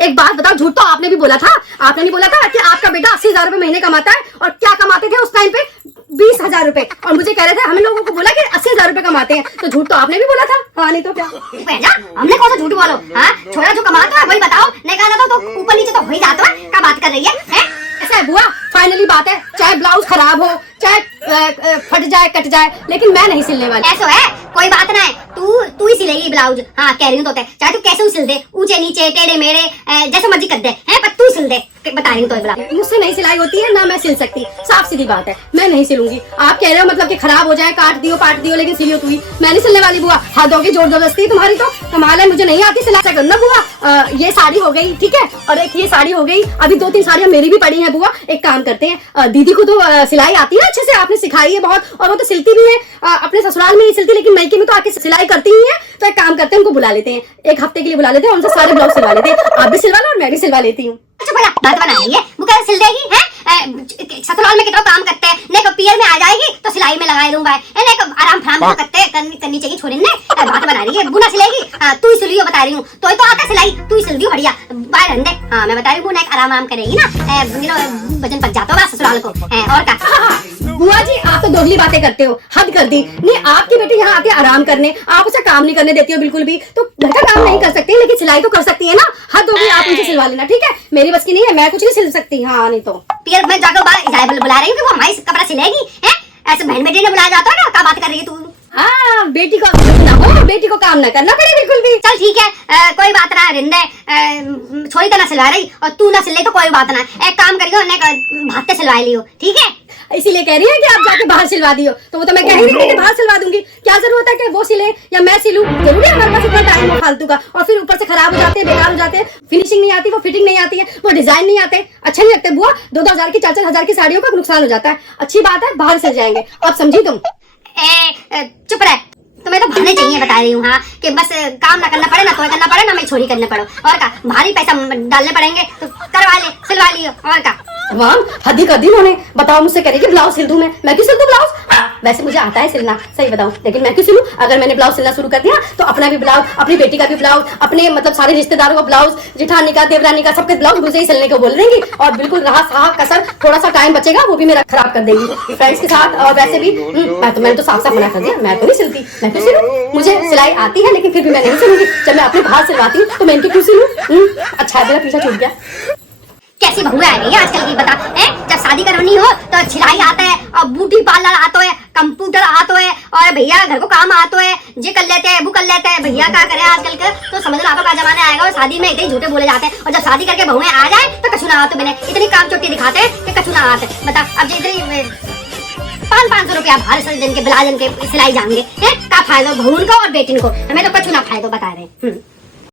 एक बात बताओ, झूठ तो आपने भी बोला था। आपने नहीं बोला था कि आपका बेटा 80,000 रुपए महीने कमाता है, और क्या कमाते थे उस टाइम पे? 20,000 रुपए। और मुझे कह रहे थे, हम लोगों को बोला कि 80,000 रुपए कमाते हैं। तो झूठ तो आपने भी बोला था। हाँ नहीं तो क्या? हमने कौन सा झूठ बोलो? हाँ, छोरा जो कमाता है वही बताओ, नहीं कहा तो ऊपर नीचे तो हो ही जाता है। क्या बात कर रही है? ऐसा है बुआ, फाइनली बात है, चाहे ब्लाउज खराब हो, चाहे फट जाए कट जाए, लेकिन मैं नहीं सिलने वाली। ऐसा है, कोई बात ना है, तू ही सिलेगी ब्लाउज। हाँ कह रही हूँ तो चाहे तू कैसे सिल दे, ऊंचे नीचे टेढ़े मेढ़े जैसे मर्जी कर दे, है पर तू सिल दे, बता रही हूँ तो ब्लाउज। मुझसे नहीं सिलाई होती है ना, मैं सिल सकती, साफ सीधी बात है, मैं नहीं सिलूंगी। आप कह रहे हो मतलब कि खराब हो जाए, काट दियो पाट दियो, लेकिन सिलियो तू ही। मैं नहीं सिलने वाली बुआ, हाथ होगी जोर जबरदस्ती तुम्हारी तो कमाल है। मुझे नहीं आती सिलाई करना बुआ। ये साड़ी हो गई ठीक है, और एक ये साड़ी हो गई, अभी 2-3 साड़ियां मेरी भी पड़ी हैं बुआ। एक काम करते हैं, दीदी को तो सिलाई आती है अच्छे से, आपने सिखाई है बहुत, और वो तो सिलती भी है। अपने ससुराल में नहीं सिलती, लेकिन मैके में तो आके सिलाई करती ही है। तो एक काम करते हैं, उनको बुला लेते हैं, एक हफ्ते के लिए बुला लेते हैं, उनसे सारे ब्लाउज सिलवा लेते हैं। आप भी सिलवा लो और मैं भी सिलवा लेती हूँ। अच्छा बड़ा बात बना रही है, वो कैसे सिल देगी? है ससुराल में कितना काम करते हैं, नहीं को पियर में आ जाएगी तो सिलाई में लगा दूंगा, नहीं को आराम फराम करते करनी चाहिए छोरी ने। बात बना रही है, बुना सिलेगी? तू ही सिलियो, बता रही हूँ तो आता सिलाई, तू ही सिल दियो बढ़िया, बाहर रहने। हाँ मैं बता रही हूँ, बुना एक आराम करेगी ना, वजन पच जाता होगा ससुराल को। और क्या बुआ जी, आप तो दोगली बातें करते हो, हद कर दी। नहीं, आपकी बेटी यहाँ आती है आराम करने, आप उसे काम नहीं करने देती हो बिल्कुल भी। तो घर का काम नहीं कर सकती, लेकिन सिलाई तो कर सकती है ना। हद होगी, आप उनसे सिलवा लेना ठीक है, मेरी बस की नहीं है, मैं कुछ नहीं सिल सकती। हाँ नहीं तो पियर में जाकर बुला रही हूँ कि वो हमारी कपड़ा सिलेगी? है ऐसे बहन बेटी ने बुलाया जाता है ना, क्या बात कर रही है तू? हाँ, बेटी को ना हो, बेटी को काम ना करना पड़े बिल्कुल भी। चल ठीक है, कोई बात ना रिंदे, छोरी तो ना सिलवा रही और तू ना सिले तो कोई बात ना। एक काम करियो, भाते सिलवा लियो ठीक है। इसीलिए कह रही है कि आप जाके बाहर सिलवा दियो, तो वो तो मैं कह ही नहीं कि बाहर सिलवा दूंगी। क्या जरूरत है कि वो सिले या मैं सिलूं? जरूरी है हमारे पास इतना टाइम हो फालतू का? और फिर ऊपर से खराब हो जाते हैं, बेकार हो जाते हैं, फिनिशिंग नहीं आती, वो फिटिंग नहीं आती है, वो डिजाइन नहीं आते, अच्छे नहीं लगते बुआ। 2-2 हजार की 4-4 हजार की साड़ियों का नुकसान हो जाता है। अच्छी बात है, बाहर सिल जाएंगे। अब समझी तुम? चुप रह, तुम्हें तो भाने चाहिए, बता रही हूँ। हाँ कि बस काम ना करना पड़े, ना तो करना पड़े, ना मैं छोरी करना पड़ो। और का भारी पैसा डालने पड़ेंगे तो करवा ले, सिलवा लियो। और का वाह, हद ही कर दी उन्होंने। बताओ, मुझसे कह रही कि ब्लाउज सिल दूं मैं क्यों सिल दूं ब्लाउज? वैसे मुझे आता है सिलना, सही बताऊं, लेकिन मैं क्यों सिलूं? अगर मैंने ब्लाउज सिलना शुरू कर दिया तो अपना भी ब्लाउज, अपनी बेटी का भी ब्लाउज, अपने मतलब सारे रिश्तेदारों का ब्लाउज, जेठानी का, देवरानी का, सबके ब्लाउज मुझे ही सिलने को बोल देंगी। और बिल्कुल रहा सहा कसर, थोड़ा सा टाइम बचेगा वो भी मेरा खराब कर देंगी फ्रेंड्स के साथ। और वैसे भी मैंने तो साफ साफ मना कर दिया, मैं तो नहीं सिलती, मैं क्यों सिलूं? मुझे सिलाई आती है, लेकिन फिर भी मैं नहीं सिलूंगी। जब मैं अपने बाहर सिलवाती हूँ तो मैं इनके क्यों सिलूं? अच्छा है, मेरा पीछा छूट गया। कैसी बहू आ गई है आजकल की, बता। जब शादी करनी हो तो सिलाई आता है, और ब्यूटी पार्लर आता है, कंप्यूटर आता है, और भैया घर को काम आता है, ये कर लेते हैं, वो कर लेते हैं। भैया क्या करे आजकल के, तो समझ लो का जमाना आएगा और शादी में इतने झूठे बोले जाते हैं। और जब शादी करके बहुएं आ जाए तो कछु ना आते, मैंने इतनी काम चोटी दिखाते हैं कि कछु ना आते। बता, अब इतनी 500 रुपया बाहर से दिन के बिला दिन के सिलाई जाएंगे, क्या फायदा बहुन को और बेटिन को? हमें तो कछु ना फायदा, बता रहे हैं।